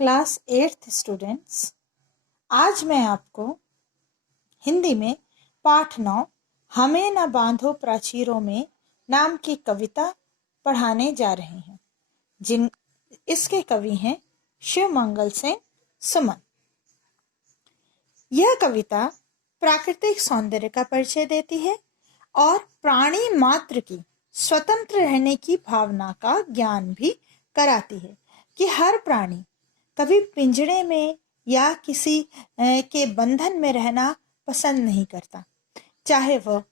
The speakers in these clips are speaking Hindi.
क्लास 8th स्टूडेंट्स, आज मैं आपको हिंदी में पाठ 9 हमें न बांधो प्राचीरों में नाम की कविता पढ़ाने जा रही हूँ। इसके कवि हैं शिव मंगल सिंह सुमन। यह कविता प्राकृतिक सौंदर्य का परिचय देती है और प्राणी मात्र की स्वतंत्र रहने की भावना का ज्ञान भी कराती है कि हर प्राणी कभी पिंजड़े में या किसी के बंधन में रहना पसंद नहीं करता, चाहे वह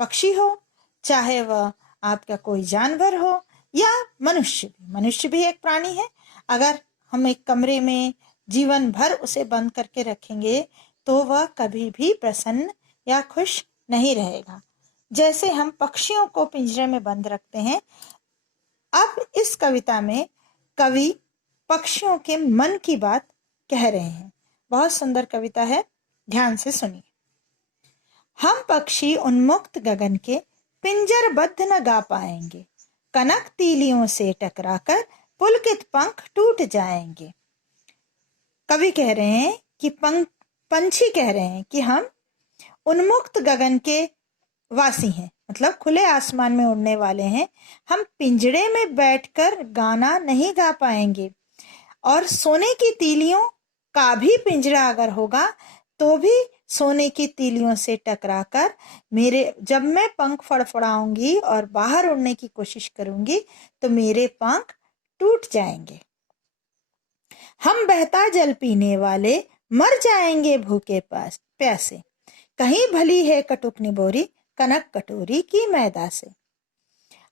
पक्षी हो, चाहे वह आपका कोई जानवर हो या मनुष्य भी एक प्राणी है। अगर हम एक कमरे में जीवन भर उसे बंद करके रखेंगे तो वह कभी भी प्रसन्न या खुश नहीं रहेगा। जैसे हम पक्षियों को पिंजरे में बंद रखते हैं, अब इस कविता में कवि पक्षियों के मन की बात कह रहे हैं। बहुत सुंदर कविता है, ध्यान से सुनिए। हम पक्षी उन्मुक्त गगन के पिंजरबद्ध न गा पाएंगे, कनक तीलियों से टकराकर पुलकित पंख टूट जाएंगे। कवि कह रहे हैं कि पंछी कह रहे हैं कि हम उन्मुक्त गगन के वासी हैं, मतलब खुले आसमान में उड़ने वाले हैं। हम पिंजड़े में बैठकर गाना नहीं गा पाएंगे और सोने की तीलियों का भी पिंजरा अगर होगा तो भी सोने की तीलियों से टकराकर जब मैं पंख फड़फड़ाऊंगी और बाहर उड़ने की कोशिश करूंगी तो मेरे पंख टूट जाएंगे। हम बहता जल पीने वाले मर जाएंगे भूखे प्यासे, कहीं भली है कटुक निबोरी कनक कटोरी की मैदा से।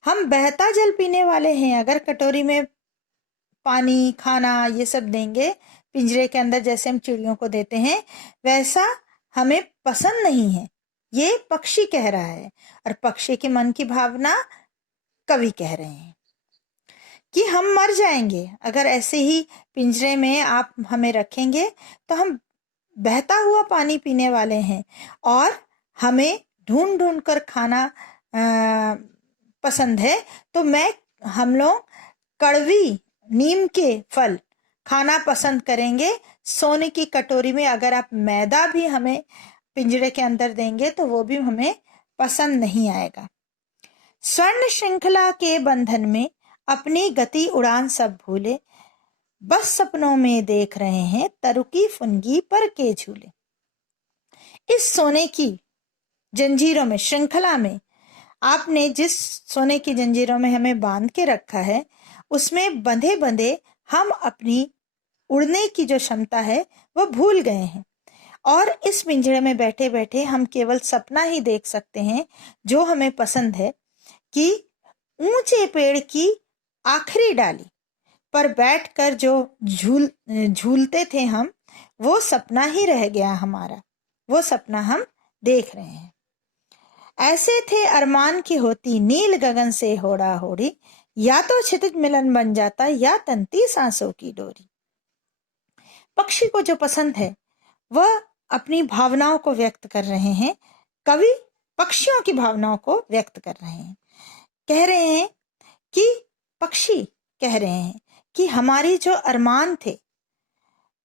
हम बहता जल पीने वाले हैं, अगर कटोरी में पानी खाना ये सब देंगे पिंजरे के अंदर, जैसे हम चिड़ियों को देते हैं, वैसा हमें पसंद नहीं है, ये पक्षी कह रहा है। और पक्षी के मन की भावना कवि कह रहे हैं कि हम मर जाएंगे अगर ऐसे ही पिंजरे में आप हमें रखेंगे, तो हम बहता हुआ पानी पीने वाले हैं और हमें ढूंढ ढूंढ कर खाना पसंद है, तो हम लोग कड़वी नीम के फल खाना पसंद करेंगे। सोने की कटोरी में अगर आप मैदा भी हमें पिंजरे के अंदर देंगे तो वो भी हमें पसंद नहीं आएगा। स्वर्ण श्रृंखला के बंधन में अपनी गति उड़ान सब भूले, बस सपनों में देख रहे हैं तरुकी फुनगी पर के झूले। इस सोने की जंजीरों में, श्रृंखला में, आपने जिस सोने की जंजीरों में हमें बांध के रखा है, उसमें बंधे बंधे हम अपनी उड़ने की जो क्षमता है वह भूल गए हैं और इस पिंजरे में बैठे बैठे हम केवल सपना ही देख सकते हैं जो हमें पसंद है कि ऊंचे पेड़ की आखिरी डाली पर बैठकर जो झूलते थे हम, वो सपना ही रह गया हमारा, वो सपना हम देख रहे हैं। ऐसे थे अरमान की होती नील गगन से होड़ा होड़ी, या तो क्षितिज मिलन बन जाता या तंती सांसों की डोरी। पक्षी को जो पसंद है वह अपनी भावनाओं को व्यक्त कर रहे हैं। कवि पक्षियों की भावनाओं को व्यक्त कर रहे हैं, कह रहे हैं कि पक्षी कह रहे हैं कि हमारी जो अरमान थे,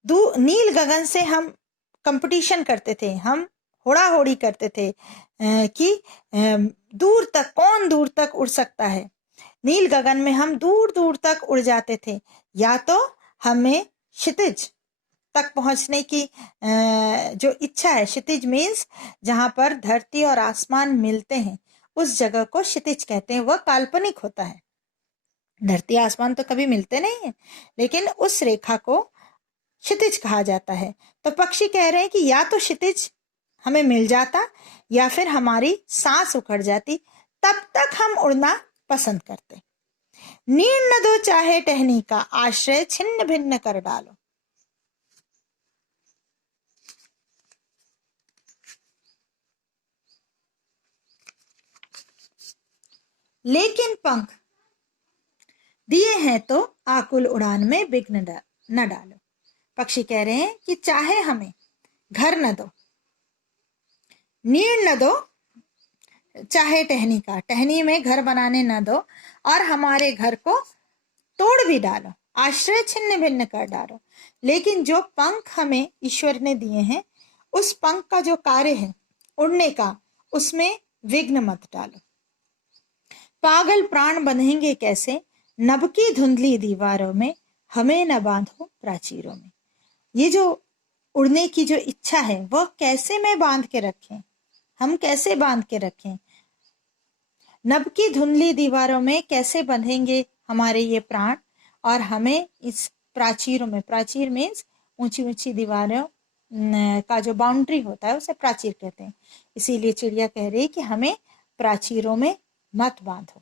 नील गगन से हम कंपटीशन करते थे, हम होड़ा होड़ी करते थे कि कौन दूर तक उड़ सकता है। नील गगन में हम दूर दूर तक उड़ जाते थे, या तो हमें क्षितिज तक पहुंचने की जो इच्छा है, क्षितिज मीन्स जहां पर धरती और आसमान मिलते हैं, उस जगह को क्षितिज कहते हैं। वह काल्पनिक होता है, धरती आसमान तो कभी मिलते नहीं है, लेकिन उस रेखा को क्षितिज कहा जाता है। तो पक्षी कह रहे हैं कि या तो क्षितिज हमें मिल जाता या फिर हमारी सांस उखड़ जाती, तब तक हम उड़ना पसंद करते। नीड़ न दो चाहे टहनी का, आश्रय छिन्न भिन्न कर डालो। लेकिन पंख दिए हैं तो आकुल उड़ान में विघ्न न डालो। पक्षी कह रहे हैं कि चाहे हमें घर न दो, नीड़ न दो, चाहे टहनी में घर बनाने न दो, और हमारे घर को तोड़ भी डालो, आश्रय छिन्न भिन्न कर डालो। लेकिन जो पंख हमें ईश्वर ने दिए हैं, उस पंख का जो कार्य है उड़ने का, उसमें विघ्न मत डालो। पागल प्राण बंधेंगे कैसे, नभ की धुंधली दीवारों में, हमें न बांधो प्राचीरों में। ये जो उड़ने की जो इच्छा है वह कैसे मैं बांध के रखें, हम कैसे बांध के रखें। नभ की धुंधली दीवारों में कैसे बंधेंगे हमारे ये प्राण, और हमें इस प्राचीरों में, प्राचीर मीन्स ऊंची ऊंची दीवारों का जो बाउंड्री होता है उसे प्राचीर कहते हैं। इसीलिए चिड़िया कह रही है कि हमें प्राचीरों में मत बांधो।